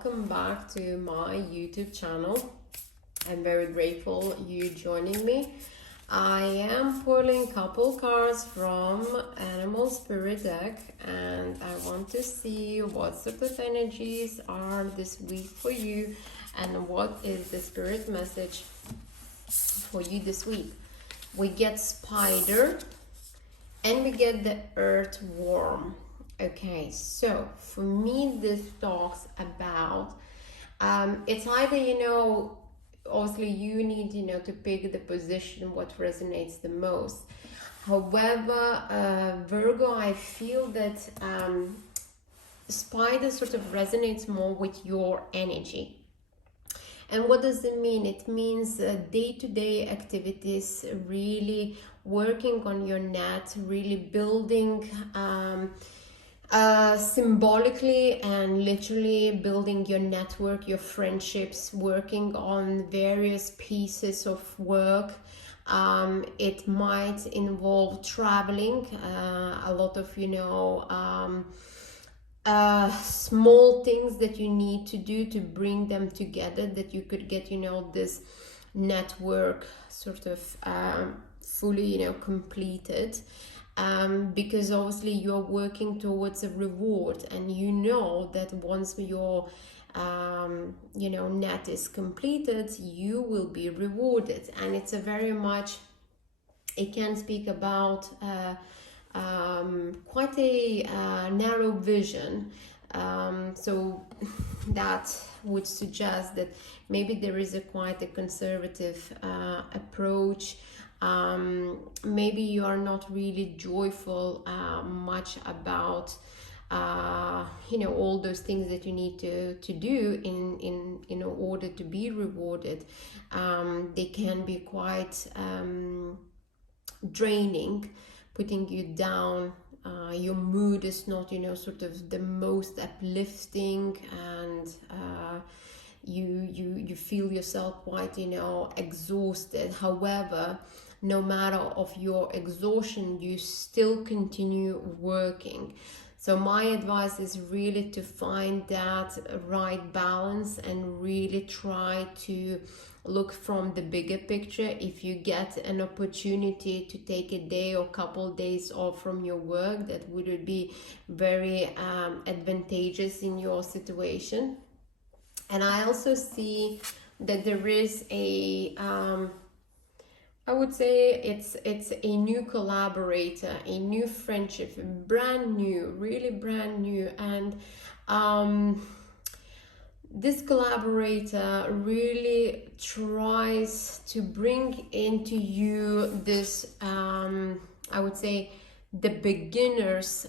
welcome back to my YouTube channel. I'm very grateful you joining me. I am pulling couple cards from Animal Spirit deck, and I want to see what sort of energies are this week for you and what is the spirit message for you this week. We get Spider and we get the Earthworm. Okay, so for me this talks about it's either obviously you need to pick the position what resonates the most. However, Virgo, I feel that Spider sort of resonates more with your energy. And what does it mean? It means day-to-day activities, really working on your net, really building symbolically and literally building your network, your friendships, working on various pieces of work. It might involve traveling, a lot of small things that you need to do to bring them together, that you could get this network sort of fully completed, because obviously you're working towards a reward, and that once your net is completed, you will be rewarded. And it's a very much, it can speak about quite a narrow vision, so that would suggest that maybe there is quite a conservative approach. Maybe you are not really joyful much about all those things that you need to do in order to be rewarded. They can be quite draining, putting you down. Your mood is not sort of the most uplifting, and you feel yourself quite exhausted. However, no matter of your exhaustion, you still continue working. So my advice is really to find that right balance and really try to look from the bigger picture. If you get an opportunity to take a day or couple days off from your work, that would be very advantageous in your situation. And I also see that there is a I would say it's a new collaborator, a new friendship, brand new, really brand new. And this collaborator really tries to bring into you this, I would say, the beginner's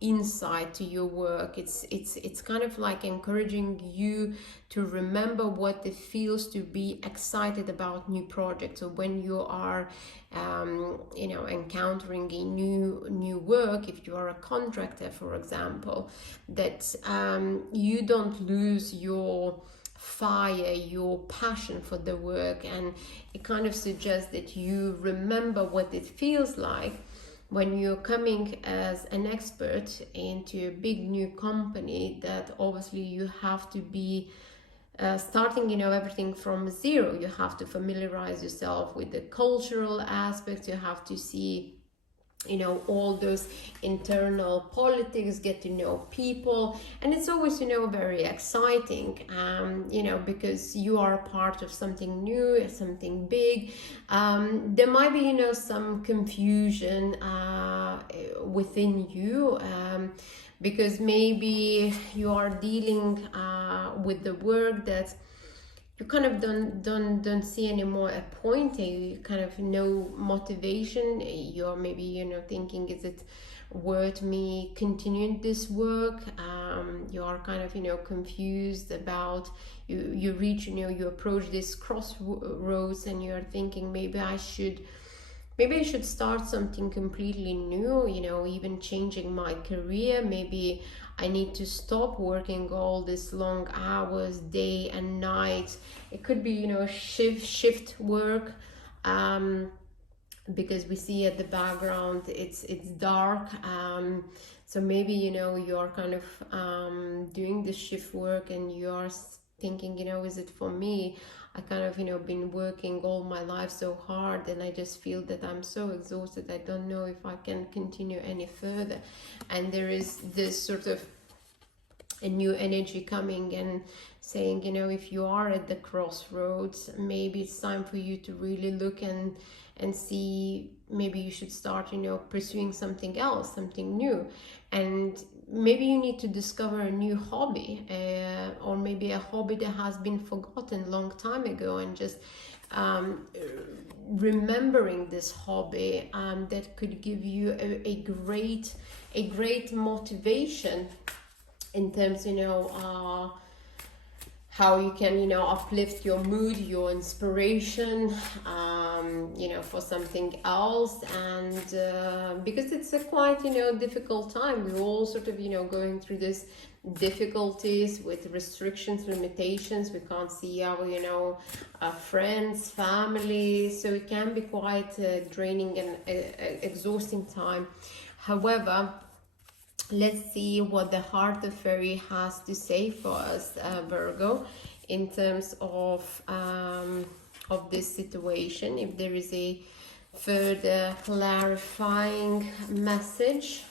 insight to your work. It's kind of like encouraging you to remember what it feels to be excited about new projects. So when you are encountering a new work, if you are a contractor, for example, that you don't lose your fire, your passion for the work. And it kind of suggests that you remember what it feels like when you're coming as an expert into a big new company, that obviously you have to be starting everything from zero. You have to familiarize yourself with the cultural aspects. You have to see all those internal politics, get to know people. And it's always very exciting, because you are part of something new, something big. There might be some confusion within you, because maybe you are dealing with the work that you kind of don't see anymore a point. You kind of no motivation. You're maybe thinking, is it worth me continuing this work? You are kind of confused about, you reach you approach this crossroads, and you're thinking, maybe I should start something completely new, even changing my career. Maybe I need to stop working all these long hours, day and night. It could be, shift work, because we see at the background it's dark. So maybe, you know, you're kind of doing the shift work and you're thinking, you know, is it for me? I kind of, you know, been working all my life so hard, and I just feel that I'm so exhausted. I don't know if I can continue any further. And there is this sort of a new energy coming and saying, you know, if you are at the crossroads, maybe it's time for you to really look and see, maybe you should start, you know, pursuing something else, something new. And maybe you need to discover a new hobby, or maybe a hobby that has been forgotten long time ago, and just remembering this hobby that could give you a great motivation in terms, you know, how you can, you know, uplift your mood, your inspiration, you know, for something else. And because it's a quite, you know, difficult time. We're all sort of, you know, going through this difficulties with restrictions, limitations. We can't see our, you know, friends, family. So it can be quite draining and exhausting time. However, let's see what the heart of fairy has to say for us, Virgo, in terms of this situation. If there is a further clarifying message.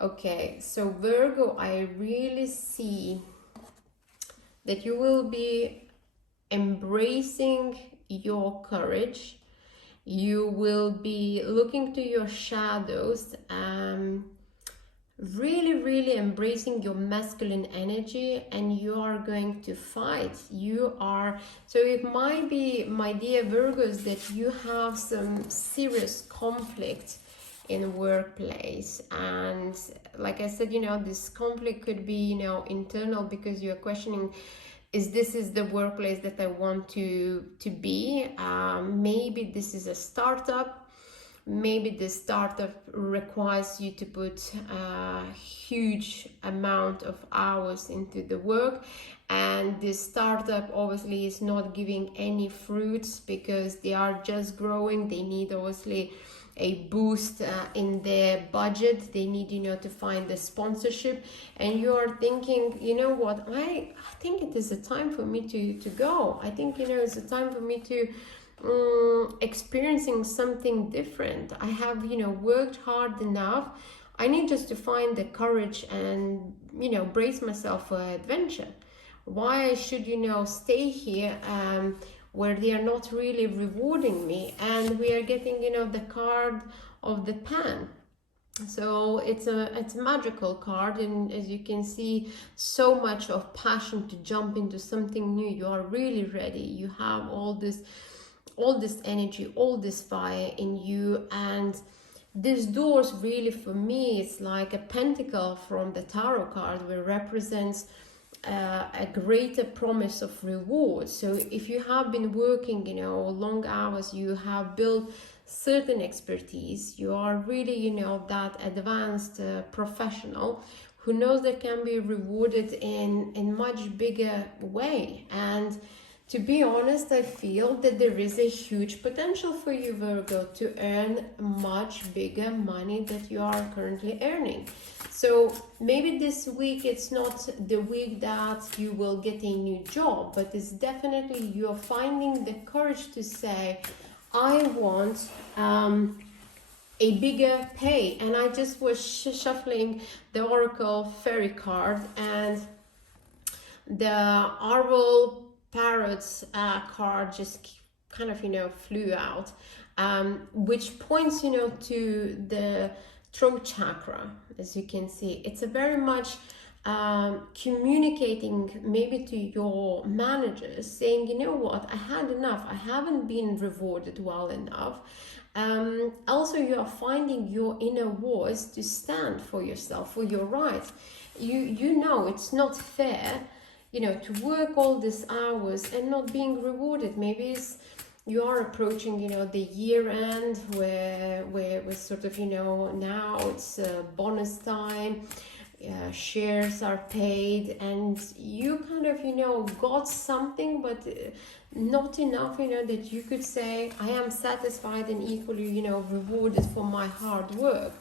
Okay, so Virgo, I really see that you will be embracing your courage. You will be looking to your shadows, really embracing your masculine energy, and you are going to fight. So it might be, my dear Virgos, that you have some serious conflict in workplace. And like I said, you know, this conflict could be, you know, internal, because you're questioning, is the workplace that I want to be? Maybe this is a startup. Maybe the startup requires you to put a huge amount of hours into the work, and this startup obviously is not giving any fruits because they are just growing. They need obviously a boost in their budget. They need, you know, to find the sponsorship, and you are thinking, you know what, I think it is a time for me to go. I think, you know, it's a time for me to experiencing something different. I have, you know, worked hard enough. I need just to find the courage and, you know, brace myself for adventure. Why I should, you know, stay here where they are not really rewarding me? And we are getting, you know, the card of the Pan. So it's a magical card, and as you can see, so much of passion to jump into something new. You are really ready. You have all this energy, all this fire in you. And this doors, really, for me, it's like a pentacle from the tarot card, where represents a greater promise of reward. So if you have been working, you know, long hours, you have built certain expertise, you are really, you know, that advanced professional who knows that can be rewarded in much bigger way. And to be honest, I feel that there is a huge potential for you, Virgo, to earn much bigger money that you are currently earning. So maybe this week it's not the week that you will get a new job, but it's definitely you're finding the courage to say, I want a bigger pay. And I just was shuffling the Oracle Fairy card, and the Oral Parrots card just kind of, you know, flew out, which points, you know, to the throat chakra. As you can see, it's a very much communicating maybe to your managers, saying, you know what, I had enough, I haven't been rewarded well enough. Also, you are finding your inner voice to stand for yourself, for your rights. You know it's not fair, you know, to work all these hours and not being rewarded. Maybe it's, you are approaching, you know, the year end, where we're sort of, you know, now it's bonus time. shares are paid, and you kind of, got something, but not enough, that you could say, I am satisfied and equally, rewarded for my hard work.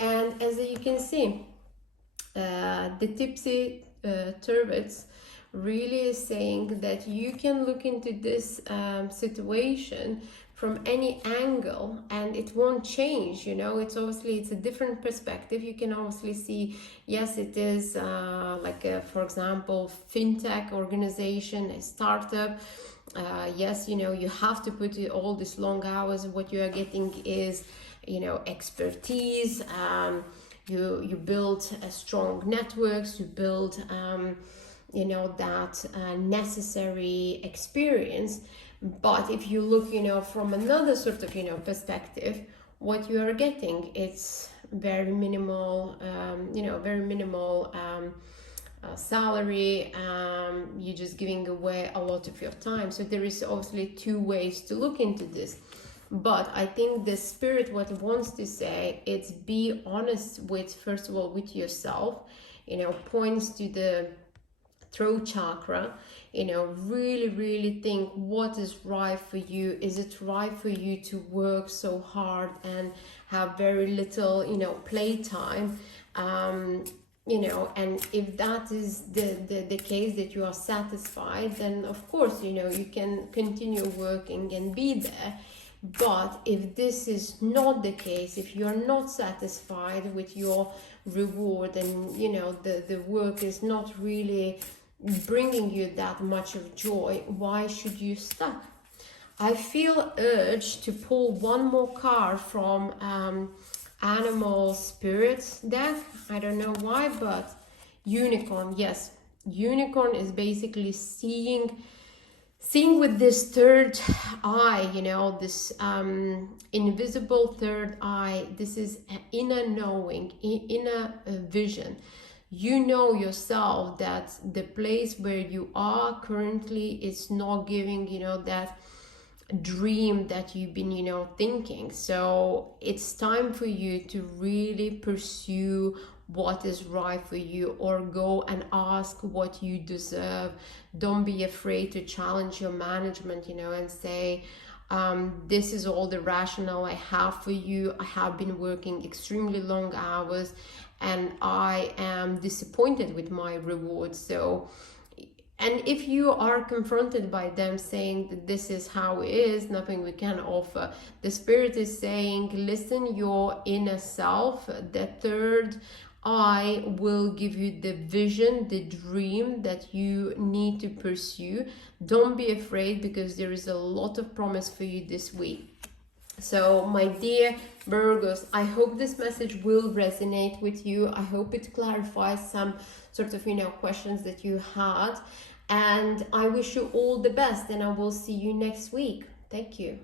And as you can see, the tipsy turbits really is saying that you can look into this situation from any angle and it won't change. It's obviously, it's a different perspective. You can obviously see, yes, it is like a, for example, fintech organization, a startup. Yes, you have to put in all these long hours. What you are getting is, expertise. You build strong networks, you build that necessary experience. But if you look from another sort of perspective, what you are getting, it's very minimal, salary. You're just giving away a lot of your time. So there is obviously two ways to look into this. But I think the spirit, what it wants to say, it's be honest with, first of all, with yourself, points to the throat chakra, really think what is right for you. Is it right for you to work so hard and have very little, playtime? And if that is the case, that you are satisfied, then of course, you can continue working and be there. But if this is not the case, if you're not satisfied with your reward and the work is not really bringing you that much of joy, why should you stop? I feel urged to pull one more card from Animal Spirits deck. I don't know why, but Unicorn. Yes, Unicorn is basically seeing with this third eye, this invisible third eye. This is an inner knowing, inner vision. You know yourself that the place where you are currently is not giving, that dream that you've been, thinking. So it's time for you to really pursue what is right for you, or go and ask what you deserve. Don't be afraid to challenge your management, and say, this is all the rationale I have for you. I have been working extremely long hours and I am disappointed with my rewards. So, and if you are confronted by them saying that this is how it is, nothing we can offer, the spirit is saying, listen, your inner self, the third eye will give you the vision, the dream that you need to pursue. Don't be afraid, because there is a lot of promise for you this week. So my dear Virgos, I hope this message will resonate with you. I hope it clarifies some sort of, questions that you had. And I wish you all the best, and I will see you next week. Thank you.